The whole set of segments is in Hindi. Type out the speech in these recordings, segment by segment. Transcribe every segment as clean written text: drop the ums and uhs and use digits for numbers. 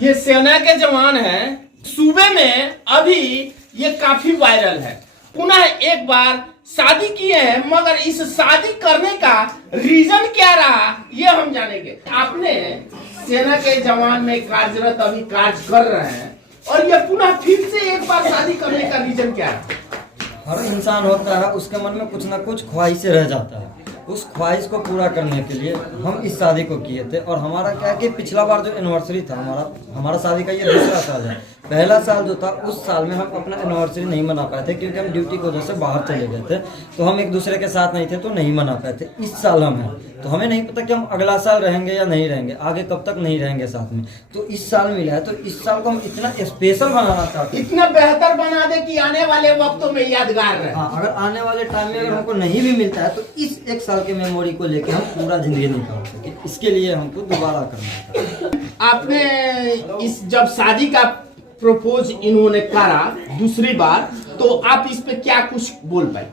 ये सेना के जवान हैं, सूबे में अभी ये काफी वायरल है। पुनः एक बार शादी किए हैं, मगर इस शादी करने का रीजन क्या रहा ये हम जानेंगे। आपने सेना के जवान में कार्यरत अभी कार्य कर रहे हैं और ये पुनः फिर से एक बार शादी करने का रीजन क्या है? हर इंसान होता है, उसके मन में कुछ ना कुछ ख्वाहिशें रह जाता है। उस ख्वाहिश को पूरा करने के लिए हम इस शादी को किए थे। और हमारा क्या है कि पिछला बार जो एनिवर्सरी था हमारा शादी का ये दूसरा साल है। पहला साल जो था उस साल में हम अपना एनिवर्सरी नहीं मना पाए थे, क्योंकि हम ड्यूटी की वजह से बाहर चले गए थे, तो हम एक दूसरे के साथ नहीं थे, तो नहीं मना पाए थे। इस साल हम हैं, तो हमें नहीं पता कि हम अगला साल रहेंगे या नहीं रहेंगे, आगे कब तक नहीं रहेंगे साथ में। तो इस साल मिला है, तो इस साल को हम इतना स्पेशल बनाना चाहते हैं, इतना बेहतर बना दे कि आने वाले वक्तों में यादगार रहे। हाँ, अगर आने वाले टाइम में अगर हमको नहीं भी मिलता है तो इस एक साल के मेमोरी को लेके हम पूरा जिंदगी निकाल सके, इसके लिए हमको दोबारा करना है। आपने इस जब शादी का प्रपोज इन्होंने करा दूसरी बार, तो आप इस पे क्या कुछ बोल पाए?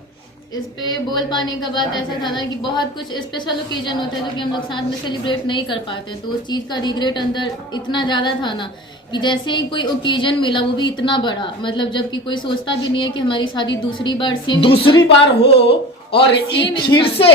इस पे बोल पाने का बात ऐसा था ना कि बहुत कुछ स्पेशल ओकेजन होता है जो कि हम लोग साथ में सेलिब्रेट नहीं कर पाते, तो उस चीज़ का रिग्रेट अंदर इतना ज़्यादा था ना कि जैसे ही कोई ओकेजन मिला, वो भी इतना बड़ा, मतलब जबकि कोई सोचता भी नहीं है कि हमारी शादी दूसरी बार हो और फिर से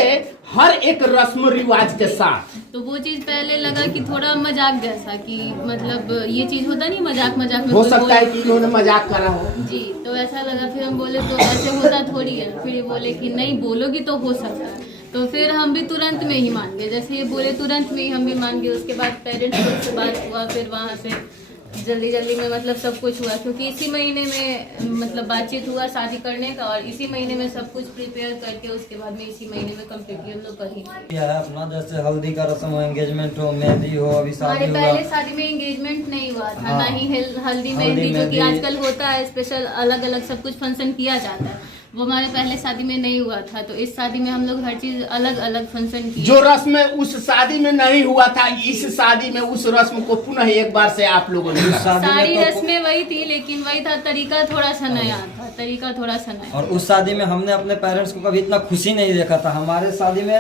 हर एक रस्म रिवाज के साथ। तो वो चीज पहले लगा कि थोड़ा मजाक जैसा, कि मतलब ये चीज होता नहीं, मजाक में हो सकता है कि इन्होंने मजाक करा हो जी, तो ऐसा लगा। फिर हम बोले तो ऐसे होता थोड़ी है। फिर ये बोले कि नहीं बोलोगी तो हो सकता है, तो फिर हम भी तुरंत में ही मान गए। जैसे ये बोले तुरंत में ही हम भी मान गए। उसके बाद पेरेंट्स से बात हुआ, फिर वहाँ से जल्दी में मतलब सब कुछ हुआ, क्योंकि इसी महीने में मतलब बातचीत हुआ शादी करने का, और इसी महीने में सब कुछ प्रिपेयर करके उसके बाद में इसी महीने में कम्प्लीटली हम लोग कर ही है अपना। जैसे हल्दी का रस्म हो, एंगेजमेंट हो, मेहंदी हो, अभी शादी हुआ। पहले शादी में एंगेजमेंट नहीं हुआ था, हाँ, ना ही हल्दी मेहंदी जो कि आजकल होता है स्पेशल, अलग अलग सब कुछ फंक्शन किया जाता है, वो हमारे पहले शादी में नहीं हुआ था। तो इस शादी में हम लोग हर चीज अलग अलग फंक्शन किए। जो रस्म उस शादी में नहीं हुआ था, इस शादी में उस रस्म को पुनः एक बार से आप लोगों ने सारी रस्में वही थी, लेकिन वही था, तरीका थोड़ा सा नया था, और उस शादी में हमने अपने पेरेंट्स को कभी इतना खुशी नहीं देखा था। हमारे शादी में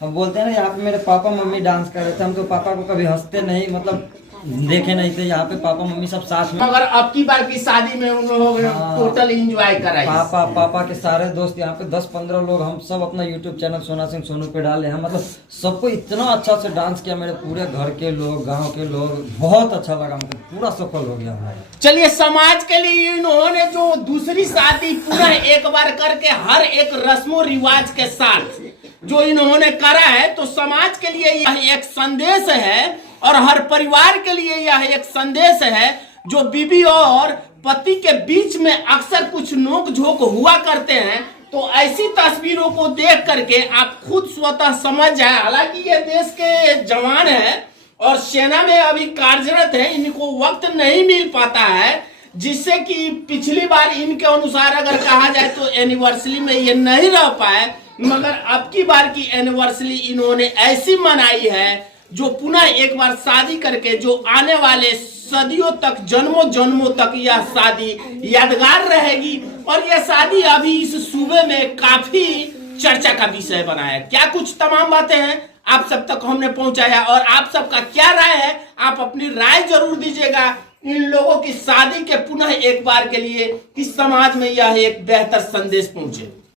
हम बोलते हैं ना, यहाँ पे मेरे पापा मम्मी डांस कर रहे थे, हम तो पापा को कभी हंसते नहीं, मतलब देखे नहीं थे। यहाँ पे पापा मम्मी सब साथ में। मगर अब की बार की शादी में उन लोगों ने टोटल एंजॉय कराई। पापा के सारे दोस्त यहाँ पे 10-15 लोग, हम सब अपना यूट्यूब चैनल सोना सिंह सोनू पे डाले हैं। मतलब सबको इतना अच्छा से डांस किया, मेरे पूरे घर के लोग, गांव के लोग, बहुत अच्छा लगा, हमको पूरा सफल हो गया हमारा। चलिए, समाज के लिए इन्होंने जो दूसरी शादी पुनः एक बार करके हर एक रस्मों रिवाज के साथ जो इन्होंने करा है, तो समाज के लिए यह एक संदेश है और हर परिवार के लिए यह एक संदेश है। जो बीवी और पति के बीच में अक्सर कुछ नोक झोंक हुआ करते हैं, तो ऐसी तस्वीरों को देख करके आप खुद स्वतः समझ जाए। हालांकि ये देश के जवान हैं और सेना में अभी कार्यरत है, इनको वक्त नहीं मिल पाता है, जिससे कि पिछली बार इनके अनुसार अगर कहा जाए तो एनिवर्सरी में ये नहीं रह पाए, मगर अब की बार की एनिवर्सरी इन्होंने ऐसी मनाई है जो पुनः एक बार शादी करके जो आने वाले सदियों तक, जन्मों तक यह शादी यादगार रहेगी। और यह शादी अभी इस सूबे में काफी चर्चा का विषय बना है। क्या कुछ तमाम बातें हैं आप सब तक हमने पहुंचाया, और आप सबका क्या राय है, आप अपनी राय जरूर दीजिएगा इन लोगों की शादी के पुनः एक बार के लिए, कि समाज में यह एक बेहतर संदेश पहुंचे।